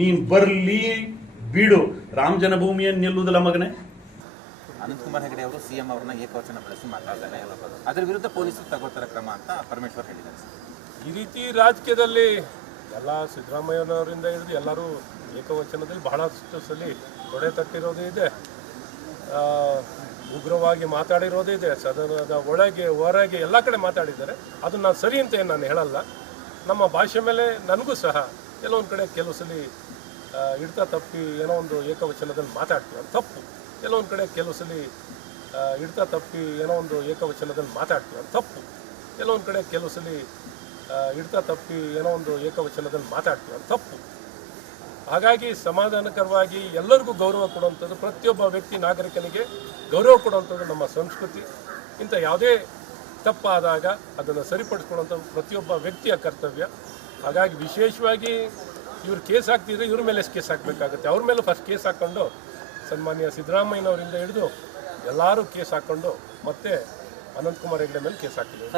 ನೀನ್ ಬರ್ಲಿ ಬಿಡು. ರಾಮ ಜನ್ಮಭೂಮಿಯನ್ನು ನಿಲ್ಲುವುದಿಲ್ಲ ಮಗನೇ? ಅನಂತಕುಮಾರ್ ಹೆಗಡೆ ಅವರು ಸಿಎಂ ಅವ್ರನ್ನ ಏಕವಚನ ಬಳಸಿ ಮಾತಾಡ್ತಾರೆ ಅದರ ಅದ್ರ ವಿರುದ್ಧ ಪೊಲೀಸರು ತಗೋತಾರೆ ಕ್ರಮ ಅಂತ ಪರಮೇಶ್ವರ್ ಹೇಳಿದ್ದಾರೆ. ಈ ರೀತಿ ರಾಜಕೀಯದಲ್ಲಿ ಎಲ್ಲ ಸಿದ್ದರಾಮಯ್ಯನವರಿಂದ ಹಿಡಿದು ಎಲ್ಲರೂ ಏಕವಚನದಲ್ಲಿ ಬಹಳಷ್ಟು ಸಲ ತೊಡೆ ತಟ್ಟಿರೋದು ಇದೆ. ಉಗ್ರವಾಗಿ ಮಾತಾಡಿರೋದು ಇದೆ. ಸದನದ ಒಳಗೆ ಹೊರಗೆ ಎಲ್ಲ ಕಡೆ ಮಾತಾಡಿದ್ದಾರೆ. ಅದು ನಾನು ಸರಿ ಅಂತ ಏನು ನಾನು ಹೇಳಲ್ಲ. ನಮ್ಮ ಭಾಷೆ ಮೇಲೆ ನನಗೂ ಸಹ ಕೆಲವೊಂದು ಕಡೆ ಕೆಲವು ಸಲ ಹಿಡ್ತಾ ತಪ್ಪಿ ಏನೋ ಒಂದು ಏಕವಚನದಲ್ಲಿ ಮಾತಾಡ್ತೀವಿ. ಅದು ತಪ್ಪು. ಕೆಲವೊಂದು ಕಡೆ ಕೆಲವು ಸಲ ಹಿಡ್ತಾ ತಪ್ಪಿ ಏನೋ ಒಂದು ಏಕವಚನದಲ್ಲಿ ಮಾತಾಡ್ತೀವಿ. ಅದು ತಪ್ಪು. ಕೆಲವೊಂದು ಕಡೆ ಕೆಲವು ಸಲ ಹಿಡ್ತಾ ತಪ್ಪಿ ಏನೋ ಒಂದು ಏಕವಚನದಲ್ಲಿ ಮಾತಾಡ್ತೀವಿ. ಅದು ತಪ್ಪು. ಹಾಗಾಗಿ ಸಮಾಧಾನಕರವಾಗಿ ಎಲ್ಲರಿಗೂ ಗೌರವ ಕೊಡುವಂಥದ್ದು, ಪ್ರತಿಯೊಬ್ಬ ವ್ಯಕ್ತಿ ನಾಗರಿಕನಿಗೆ ಗೌರವ ಕೊಡುವಂಥದ್ದು ನಮ್ಮ ಸಂಸ್ಕೃತಿ. ಇಂಥ ಯಾವುದೇ ತಪ್ಪಾದಾಗ ಅದನ್ನು ಸರಿಪಡಿಸ್ಕೊಳ್ಳುವಂಥ ಪ್ರತಿಯೊಬ್ಬ ವ್ಯಕ್ತಿಯ ಕರ್ತವ್ಯ. ಹಾಗಾಗಿ ವಿಶೇಷವಾಗಿ ಇವ್ರು ಕೇಸ್ ಹಾಕ್ತಿದ್ರೆ ಇವ್ರ ಮೇಲೆ ಕೇಸ್ ಹಾಕಬೇಕಾಗುತ್ತೆ? ಅವ್ರ ಮೇಲೆ ಫಸ್ಟ್ ಕೇಸ್ ಹಾಕ್ಕೊಂಡು ಸನ್ಮಾನ್ಯ ಸಿದ್ದರಾಮಯ್ಯನವರಿಂದ ಹಿಡಿದು ಎಲ್ಲರೂ ಕೇಸ್ ಹಾಕ್ಕೊಂಡು ಮತ್ತೆ ಅನಂತಕುಮಾರ್ ಹೆಗ್ಡೆ ಮೇಲೆ ಕೇಸ್ ಹಾಕಿದ್ರು